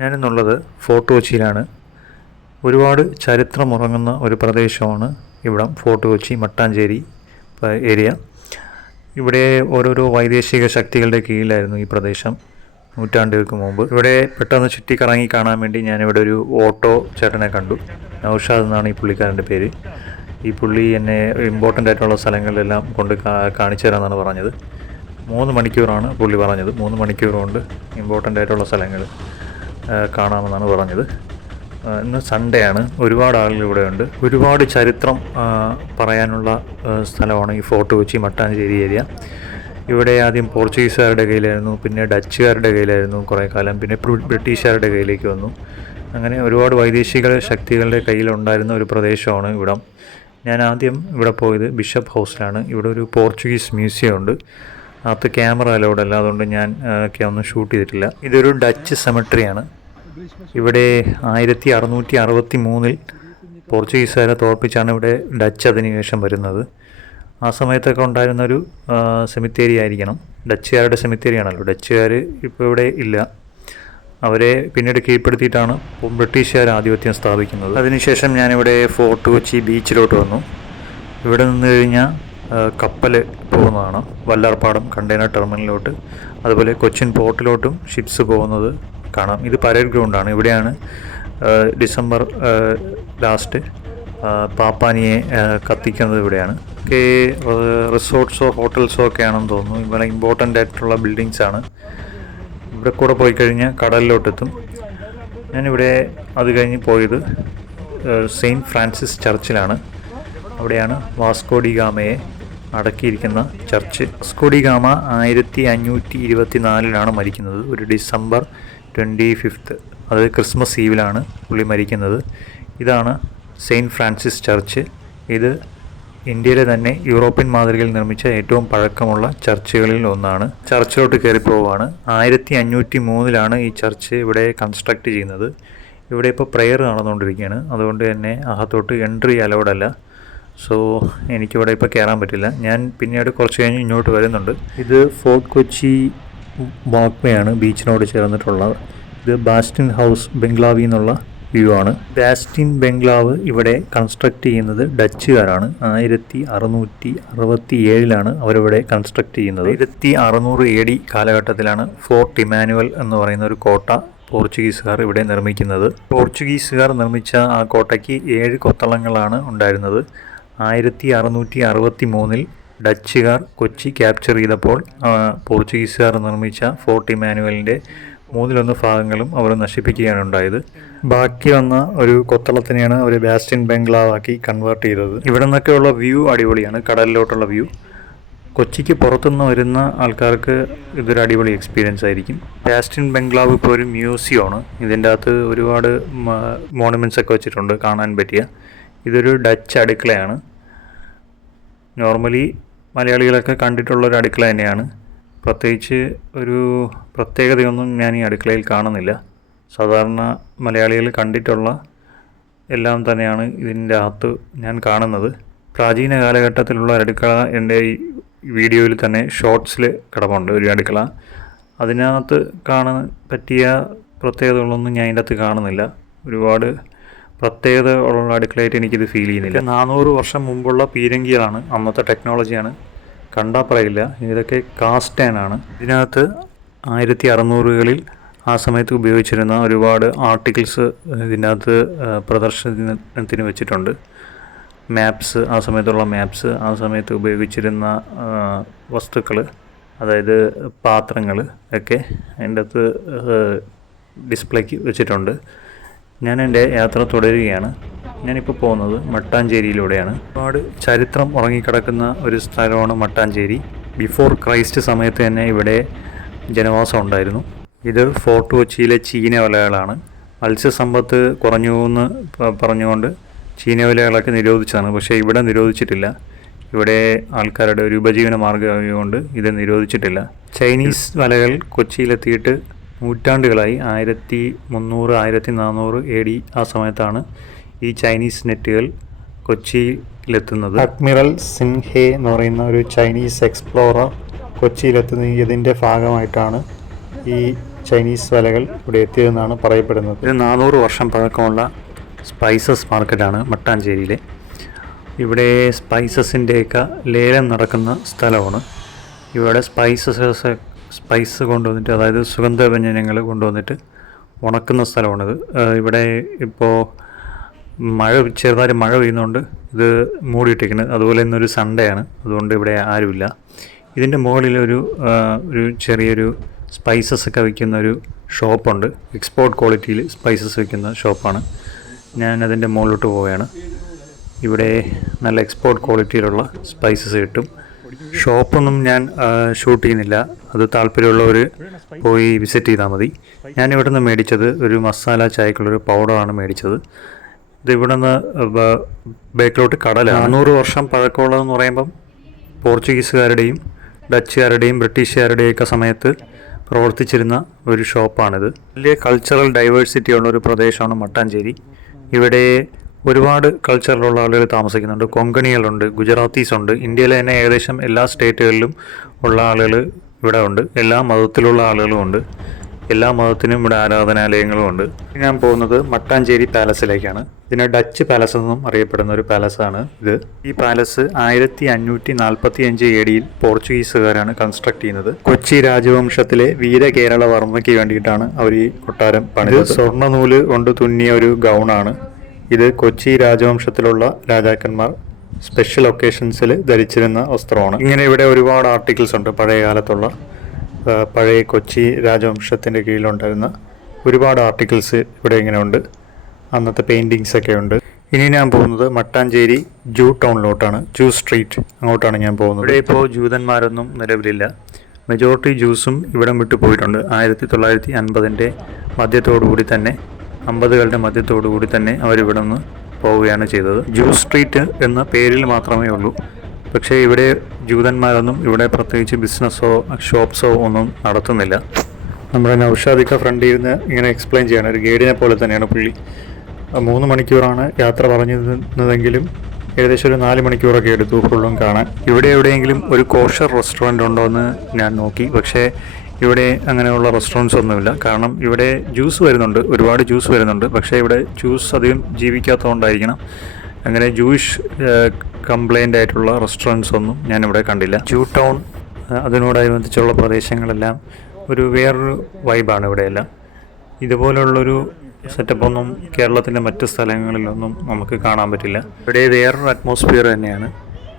ഞാനെന്നുള്ളത് fort കൊച്ചിയിലാണ്. ഒരുപാട് ചരിത്രമുറങ്ങുന്ന ഒരു പ്രദേശമാണ് ഇവിടം ഫോർട്ട് കൊച്ചി മട്ടാഞ്ചേരി ഏരിയ. ഇവിടെ ഓരോരോ വൈദേശിക ശക്തികളുടെ കീഴിലായിരുന്നു ഈ പ്രദേശം നൂറ്റാണ്ടുകൾക്ക് മുമ്പ്. ഇവിടെ പെട്ടെന്ന് ചുറ്റിക്കറങ്ങി കാണാൻ വേണ്ടി ഞാനിവിടെ ഒരു ഓട്ടോ ചേട്ടനെ കണ്ടു. നൗഷാദ് എന്നാണ് ഈ പുള്ളിക്കാരൻ്റെ പേര്. ഈ പുള്ളി എന്നെ ഇമ്പോർട്ടൻ്റ് ആയിട്ടുള്ള സ്ഥലങ്ങളിലെല്ലാം കൊണ്ട് കാണിച്ചു തരാമെന്നാണ് പറഞ്ഞത്. 3 മണിക്കൂറാണ് പുള്ളി പറഞ്ഞത്. 3 മണിക്കൂർ കൊണ്ട് ഇമ്പോർട്ടൻ്റ് ആയിട്ടുള്ള സ്ഥലങ്ങൾ കാണാമെന്നാണ് പറഞ്ഞത്. ഇന്ന് സൺഡേ ആണ്. ഒരുപാട് ആളുകൾ ഇവിടെ ഉണ്ട്. ഒരുപാട് ചരിത്രം പറയാനുള്ള സ്ഥലമാണ് ഈ ഫോർട്ട് കൊച്ചി മട്ടാഞ്ചേരി ഏരിയ. ഇവിടെ ആദ്യം പോർച്ചുഗീസുകാരുടെ കയ്യിലായിരുന്നു, പിന്നെ ഡച്ചുകാരുടെ കയ്യിലായിരുന്നു കുറേ കാലം, പിന്നെ ബ്രിട്ടീഷുകാരുടെ കയ്യിലേക്ക് വന്നു. അങ്ങനെ ഒരുപാട് വൈദേശിക ശക്തികളുടെ കയ്യിലുണ്ടായിരുന്ന ഒരു പ്രദേശമാണ് ഇവിടം. ഞാൻ ആദ്യം ഇവിടെ പോയത് ബിഷപ്പ് ഹൗസിലാണ്. ഇവിടെ ഒരു പോർച്ചുഗീസ് മ്യൂസിയം ഉണ്ട്. അകത്ത് ക്യാമറ അലൗഡല്ല, അതുകൊണ്ട് ഞാൻ ഒന്നും ഷൂട്ട് ചെയ്തിട്ടില്ല. ഇതൊരു ഡച്ച് സെമട്രിയാണ്. ഇവിടെ 1663 പോർച്ചുഗീസുകാരെ തോൽപ്പിച്ചാണ് ഇവിടെ ഡച്ച് അധിനിവേശം വരുന്നത്. ആ സമയത്തൊക്കെ ഉണ്ടായിരുന്നൊരു സെമിത്തേരി ആയിരിക്കണം. ഡച്ചുകാരുടെ സെമിത്തേരിയാണല്ലോ. ഡച്ചുകാർ ഇപ്പോൾ ഇവിടെ ഇല്ല. അവരെ പിന്നീട് കീഴ്പ്പെടുത്തിയിട്ടാണ് ബ്രിട്ടീഷുകാർ ആധിപത്യം സ്ഥാപിക്കുന്നത്. അതിനുശേഷം ഞാനിവിടെ ഫോർട്ട് കൊച്ചി ബീച്ചിലോട്ട് വന്നു. ഇവിടെ നിന്ന് കഴിഞ്ഞാൽ കപ്പൽ പോകുന്നതാണ് വല്ലാർപാടം കണ്ടെയ്നർ ടെർമിനലിലോട്ട്. അതുപോലെ കൊച്ചിൻ പോർട്ടിലോട്ടും ഷിപ്സ് പോകുന്നത് കാണാം. ഇത് പരേഡ് ഗ്രൗണ്ടാണ്. ഇവിടെയാണ് ഡിസംബർ ലാസ്റ്റ് പാപ്പാനിയെ കത്തിക്കുന്നത് ഇവിടെയാണ്. റിസോർട്ട്സോ ഹോട്ടൽസോ ഒക്കെ ആണെന്ന് തോന്നുന്നു. ഇവിടെ ഇമ്പോർട്ടൻ്റ് ആയിട്ടുള്ള ബിൽഡിങ്സാണ്. ഇവിടെ കൂടെ പോയി കഴിഞ്ഞാൽ കടലിലോട്ടെത്തും. ഞാനിവിടെ അത് കഴിഞ്ഞ് പോയത് സെയിൻറ്റ് ഫ്രാൻസിസ് ചർച്ചിലാണ്. അവിടെയാണ് വാസ്കോ ഡി ഗാമയെ അടക്കിയിരിക്കുന്ന ചർച്ച്. വാസ്കോ ഡി ഗാമ 1524 മരിക്കുന്നത്. ഒരു ഡിസംബർ 25, അത് ക്രിസ്മസ് ഈവിലാണ് പുള്ളി മരിക്കുന്നത്. ഇതാണ് സെയിൻറ്റ് ഫ്രാൻസിസ് ചർച്ച്. ഇത് ഇന്ത്യയിലെ തന്നെ യൂറോപ്യൻ മാതൃകയിൽ നിർമ്മിച്ച ഏറ്റവും പഴക്കമുള്ള ചർച്ചുകളിൽ ഒന്നാണ്. ചർച്ചിലോട്ട് കയറിപ്പോവാണ്. 1503 ഈ ചർച്ച് ഇവിടെ കൺസ്ട്രക്റ്റ് ചെയ്യുന്നത്. ഇവിടെ ഇപ്പോൾ പ്രെയർ നടന്നുകൊണ്ടിരിക്കുകയാണ്. അതുകൊണ്ട് തന്നെ അകത്തോട്ട് എൻട്രി അലൗഡല്ല. സോ എനിക്കിവിടെ ഇപ്പോൾ കയറാൻ പറ്റില്ല. ഞാൻ പിന്നീട് കുറച്ച് കഴിഞ്ഞ് ഇങ്ങോട്ട് വരുന്നുണ്ട്. ഇത് ഫോർട്ട് കൊച്ചി വാക്ക്വേയാണ് ബീച്ചിനോട് ചേർന്നിട്ടുള്ളത്. ഇത് ബാസ്റ്റിൻ ഹൗസ് ബംഗ്ലാവിൽ നിന്നുള്ള വ്യൂ ആണ്. ബാസ്റ്റിൻ ബംഗ്ലാവ് ഇവിടെ കൺസ്ട്രക്റ്റ് ചെയ്യുന്നത് ഡച്ചുകാരാണ്. 1667 അവരിവിടെ കൺസ്ട്രക്റ്റ് ചെയ്യുന്നത്. 1600 AD കാലഘട്ടത്തിലാണ് ഫോർട്ട് ഇമാനുവൽ എന്ന് പറയുന്ന ഒരു കോട്ട പോർച്ചുഗീസുകാർ ഇവിടെ നിർമ്മിക്കുന്നത്. പോർച്ചുഗീസുകാർ നിർമ്മിച്ച ആ കോട്ടയ്ക്ക് 7 കൊത്തളങ്ങളാണ് ഉണ്ടായിരുന്നത്. 1663 ഡച്ചുകാർ കൊച്ചി ക്യാപ്ചർ ചെയ്തപ്പോൾ പോർച്ചുഗീസുകാർ നിർമ്മിച്ച ഫോർട്ട് ഇമാനുവലിൻ്റെ 1/3 ഭാഗങ്ങളും അവർ നശിപ്പിക്കുകയാണ് ഉണ്ടായത്. ബാക്കി വന്ന ഒരു കൊത്തളത്തിനെയാണ് അവർ ബാസ്റ്റിൻ ബംഗ്ലാവാക്കി കൺവേർട്ട് ചെയ്തത്. ഇവിടെ നിന്നൊക്കെയുള്ള വ്യൂ അടിപൊളിയാണ്. കടലിലോട്ടുള്ള വ്യൂ. കൊച്ചിക്ക് പുറത്തുനിന്ന് വരുന്ന ആൾക്കാർക്ക് ഇതൊരു അടിപൊളി എക്സ്പീരിയൻസ് ആയിരിക്കും. ബാസ്റ്റിൻ ബംഗ്ലാവ് ഇപ്പോൾ ഒരു മ്യൂസിയമാണ്. ഇതിൻ്റെ അകത്ത് ഒരുപാട് മോണുമെൻറ്റ്സ് ഒക്കെ വെച്ചിട്ടുണ്ട് കാണാൻ പറ്റിയ. ഇതൊരു ഡച്ച് അടുക്കളയാണ്. നോർമലി മലയാളികളൊക്കെ കണ്ടിട്ടുള്ളൊരു അടുക്കള തന്നെയാണ്. പ്രത്യേകിച്ച് ഒരു പ്രത്യേകതയൊന്നും ഞാൻ ഈ അടുക്കളയിൽ കാണുന്നില്ല. സാധാരണ മലയാളികൾ കണ്ടിട്ടുള്ള എല്ലാം തന്നെയാണ് ഇതിൻ്റെ അകത്ത് ഞാൻ കാണുന്നത്. പ്രാചീന കാലഘട്ടത്തിലുള്ള അടുക്കള എൻ്റെ ഈ വീഡിയോയിൽ തന്നെ ഷോർട്സിൽ കിടപ്പുണ്ട് ഒരു അടുക്കള. അതിനകത്ത് കാണാൻ പറ്റിയ പ്രത്യേകതകളൊന്നും ഞാൻ ഇതിൻ്റെ അകത്ത് കാണുന്നില്ല. ഒരുപാട് പ്രത്യേകത ഉള്ള അടുക്കളയായിട്ട് എനിക്കിത് ഫീൽ ചെയ്യുന്നില്ല. 400 വർഷം മുമ്പുള്ള പീരങ്കികളാണ്, അന്നത്തെ ടെക്നോളജിയാണ്. കണ്ടാൽ പറയില്ല. ഇതൊക്കെ കാസ്റ്റ് ആണ്. ഇതിനകത്ത് 1600കളിൽ ആ സമയത്ത് ഉപയോഗിച്ചിരുന്ന ഒരുപാട് ആർട്ടിക്കിൾസ് ഇതിനകത്ത് പ്രദർശനത്തിന് വെച്ചിട്ടുണ്ട്. മാപ്സ്, ആ സമയത്തുള്ള മാപ്സ്, ആ സമയത്ത് ഉപയോഗിച്ചിരുന്ന വസ്തുക്കൾ, അതായത് പാത്രങ്ങൾ ഒക്കെ അതിൻ്റെ അകത്ത് ഡിസ്പ്ലേക്ക് വെച്ചിട്ടുണ്ട്. ഞാൻ എൻ്റെ യാത്ര തുടരുകയാണ്. ഞാനിപ്പോൾ പോകുന്നത് മട്ടാഞ്ചേരിയിലൂടെയാണ്. ഒരുപാട് ചരിത്രം ഉറങ്ങിക്കിടക്കുന്ന ഒരു സ്ഥലമാണ് മട്ടാഞ്ചേരി. ബിഫോർ ക്രൈസ്റ്റ് സമയത്ത് തന്നെ ഇവിടെ ജനവാസം ഉണ്ടായിരുന്നു. ഇത് ഫോർട്ട് കൊച്ചിയിലെ ചീനവലകളാണ്. മത്സ്യസമ്പത്ത് കുറഞ്ഞു എന്ന് പറഞ്ഞുകൊണ്ട് ചീനവലകളൊക്കെ നിരോധിച്ചതാണ്. പക്ഷേ ഇവിടെ നിരോധിച്ചിട്ടില്ല. ഇവിടെ ആൾക്കാരുടെ ഒരു ഉപജീവന മാർഗ്ഗമായതുകൊണ്ട് ഇത് നിരോധിച്ചിട്ടില്ല. ചൈനീസ് വലകൾ കൊച്ചിയിലെത്തിയിട്ട് നൂറ്റാണ്ടുകളായി. 1300 1400 AD ആ സമയത്താണ് ഈ ചൈനീസ് നെറ്റുകൾ കൊച്ചിയിലെത്തുന്നത്. അഡ്മിറൽ സിൻഹെ എന്ന് പറയുന്ന ഒരു ചൈനീസ് എക്സ്പ്ലോറർ കൊച്ചിയിലെത്തുന്ന ഇതിൻ്റെ ഭാഗമായിട്ടാണ് ഈ ചൈനീസ് വലകൾ ഇവിടെ എത്തിയതെന്നാണ് പറയപ്പെടുന്നത്. ഇത് 400 വർഷം പഴക്കമുള്ള സ്പൈസസ് മാർക്കറ്റാണ് മട്ടാഞ്ചേരിയിലെ. ഇവിടെ സ്പൈസസിൻ്റെയൊക്കെ ലേലം നടക്കുന്ന സ്ഥലമാണ്. ഇവിടെ സ്പൈസ് കൊണ്ടുവന്നിട്ട്, അതായത് സുഗന്ധവ്യഞ്ജനങ്ങൾ കൊണ്ടുവന്നിട്ട് ഉണക്കുന്ന സ്ഥലമാണിത്. ഇവിടെ ഇപ്പോൾ ചെറുതായി മഴ പെയ്യുന്നതുകൊണ്ട് ഇത് മൂടിയിട്ടിരിക്കുന്നത്. അതുപോലെ ഇന്നൊരു സൺഡേ ആണ്, അതുകൊണ്ട് ഇവിടെ ആരുമില്ല. ഇതിൻ്റെ മുകളിൽ ഒരു ചെറിയൊരു സ്പൈസസ് ഒക്കെ വയ്ക്കുന്ന ഒരു ഷോപ്പുണ്ട്. എക്സ്പോർട്ട് ക്വാളിറ്റിയിൽ സ്പൈസസ് വയ്ക്കുന്ന ഷോപ്പാണ്. ഞാൻ അതിൻ്റെ മുകളിലോട്ട് പോവുകയാണ്. ഇവിടെ നല്ല എക്സ്പോർട്ട് ക്വാളിറ്റിയിലുള്ള സ്പൈസസ് കിട്ടും. ഷോപ്പൊന്നും ഞാൻ ഷൂട്ട് ചെയ്യുന്നില്ല, അത് താല്പര്യമുള്ളവർ പോയി വിസിറ്റ് ചെയ്താൽ മതി. ഞാൻ ഇവിടെ നിന്ന് മേടിച്ചത് ഒരു മസാല ചായക്കുള്ളൊരു പൗഡറാണ് മേടിച്ചത്. ഇത് ഇവിടെ നിന്ന് ബേക്കിലോട്ട് കടലാണ്. 400 വർഷം പഴക്കമുള്ളതെന്ന് പറയുമ്പം പോർച്ചുഗീസുകാരുടെയും ഡച്ചുകാരുടെയും ബ്രിട്ടീഷുകാരുടെയൊക്കെ സമയത്ത് പ്രവർത്തിച്ചിരുന്ന ഒരു ഷോപ്പാണിത്. വലിയ കൾച്ചറൽ ഡൈവേഴ്സിറ്റി ഉള്ളൊരു പ്രദേശമാണ് മട്ടാഞ്ചേരി. ഇവിടെ ഒരുപാട് കൾച്ചറിലുള്ള ആളുകൾ താമസിക്കുന്നുണ്ട്. കൊങ്കണികളുണ്ട്, ഗുജറാത്തീസ് ഉണ്ട്. ഇന്ത്യയിലെ തന്നെ ഏകദേശം എല്ലാ സ്റ്റേറ്റുകളിലും ഉള്ള ആളുകൾ ഇവിടെ ഉണ്ട്. എല്ലാ മതത്തിലുള്ള ആളുകളും ഉണ്ട്. എല്ലാ മതത്തിനും ഇവിടെ ആരാധനാലയങ്ങളും ഉണ്ട്. ഞാൻ പോകുന്നത് മട്ടാഞ്ചേരി പാലസിലേക്കാണ്. ഇതിന് ഡച്ച് പാലസ് എന്നും അറിയപ്പെടുന്ന ഒരു പാലസാണ് ഇത്. ഈ പാലസ് 1545 AD പോർച്ചുഗീസുകാരാണ് കൺസ്ട്രക്ട് ചെയ്യുന്നത്. കൊച്ചി രാജവംശത്തിലെ വീരകേരളവർമ്മയ്ക്ക് വേണ്ടിയിട്ടാണ് അവർ ഈ കൊട്ടാരം പണിത്. സ്വർണ്ണ നൂല് കൊണ്ട് തുന്നിയ ഒരു ഗൗണാണ് ഇത്. കൊച്ചി രാജവംശത്തിലുള്ള രാജാക്കന്മാർ സ്പെഷ്യൽ ഒക്കേഷൻസിൽ ധരിച്ചിരുന്ന വസ്ത്രമാണ്. ഇങ്ങനെ ഇവിടെ ഒരുപാട് ആർട്ടിക്കിൾസ് ഉണ്ട്. പഴയ കാലത്തുള്ള പഴയ കൊച്ചി രാജവംശത്തിൻ്റെ കീഴിലുണ്ടായിരുന്ന ഒരുപാട് ആർട്ടിക്കിൾസ് ഇവിടെ ഇങ്ങനെ ഉണ്ട്. അന്നത്തെ പെയിൻറ്റിങ്സ് ഒക്കെ ഉണ്ട്. ഇനി ഞാൻ പോകുന്നത് മട്ടാഞ്ചേരി ജൂ ടൗണിലോട്ടാണ്. ജൂ സ്ട്രീറ്റ്, അങ്ങോട്ടാണ് ഞാൻ പോകുന്നത്. ഇവിടെ ഇപ്പോൾ ജൂതന്മാരൊന്നും നിലവിലില്ല. മെജോറിറ്റി ജൂസും ഇവിടം വിട്ടു പോയിട്ടുണ്ട്. 1950ൻ്റെ മധ്യത്തോടുകൂടി തന്നെ, 50കളുടെ മധ്യത്തോടുകൂടി തന്നെ അവരിവിടെ നിന്ന് പോവുകയാണ് ചെയ്തത്. ജൂ സ്ട്രീറ്റ് എന്ന പേരിൽ മാത്രമേ ഉള്ളൂ. പക്ഷേ ഇവിടെ ജൂതന്മാരൊന്നും ഇവിടെ പ്രത്യേകിച്ച് ബിസിനസ്സോ ഷോപ്സോ ഒന്നും നടത്തുന്നില്ല. നമ്മുടെ നൗഷാദിക്ക ഫ്രണ്ടിൽ ഇരുന്ന് ഇങ്ങനെ എക്സ്പ്ലെയിൻ ചെയ്യണം. ഒരു ഗൈഡിനെ പോലെ തന്നെയാണ് പുള്ളി. 3 മണിക്കൂറാണ് യാത്ര പറഞ്ഞിരുന്നതെങ്കിലും ഏകദേശം ഒരു 4 മണിക്കൂറൊക്കെ എടുത്തു ഫുള്ളും കാണാൻ. ഇവിടെ എവിടെയെങ്കിലും ഒരു കോഷർ റെസ്റ്റോറൻറ്റ് ഉണ്ടോ എന്ന് ഞാൻ നോക്കി. പക്ഷേ ഇവിടെ അങ്ങനെയുള്ള റെസ്റ്റോറൻറ്റ്സ് ഒന്നുമില്ല. കാരണം ഇവിടെ ജ്യൂസ് വരുന്നുണ്ട്, ഒരുപാട് ജ്യൂസ് വരുന്നുണ്ട്. പക്ഷേ ഇവിടെ ജ്യൂസ് അധികം ജീവിക്കാത്തതുകൊണ്ടായിരിക്കണം അങ്ങനെ ജൂയിഷ് കംപ്ലൈൻ്റ് ആയിട്ടുള്ള റെസ്റ്റോറൻറ്റ്സ് ഒന്നും ഞാനിവിടെ കണ്ടില്ല. ജൂ ടൗൺ അതിനോടനുബന്ധിച്ചുള്ള പ്രദേശങ്ങളെല്ലാം ഒരു വേറൊരു വൈബാണ് ഇവിടെയെല്ലാം. ഇതുപോലുള്ളൊരു സെറ്റപ്പൊന്നും കേരളത്തിൻ്റെ മറ്റ് സ്ഥലങ്ങളിലൊന്നും നമുക്ക് കാണാൻ പറ്റില്ല. ഇവിടെ വേറൊരു അറ്റ്മോസ്ഫിയർ തന്നെയാണ്.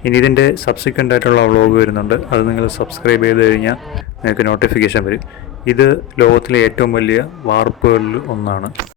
ഇനി ഇതിൻ്റെ സബ്സിക്വൻ്റ് ആയിട്ടുള്ള വ്ളോഗ് വരുന്നുണ്ട്. അത് നിങ്ങൾ സബ്സ്ക്രൈബ് ചെയ്ത് കഴിഞ്ഞാൽ നിങ്ങൾക്ക് നോട്ടിഫിക്കേഷൻ വരും. ഇത് ലോകത്തിലെ ഏറ്റവും വലിയ വാർപ്പുകളിൽ ഒന്നാണ്.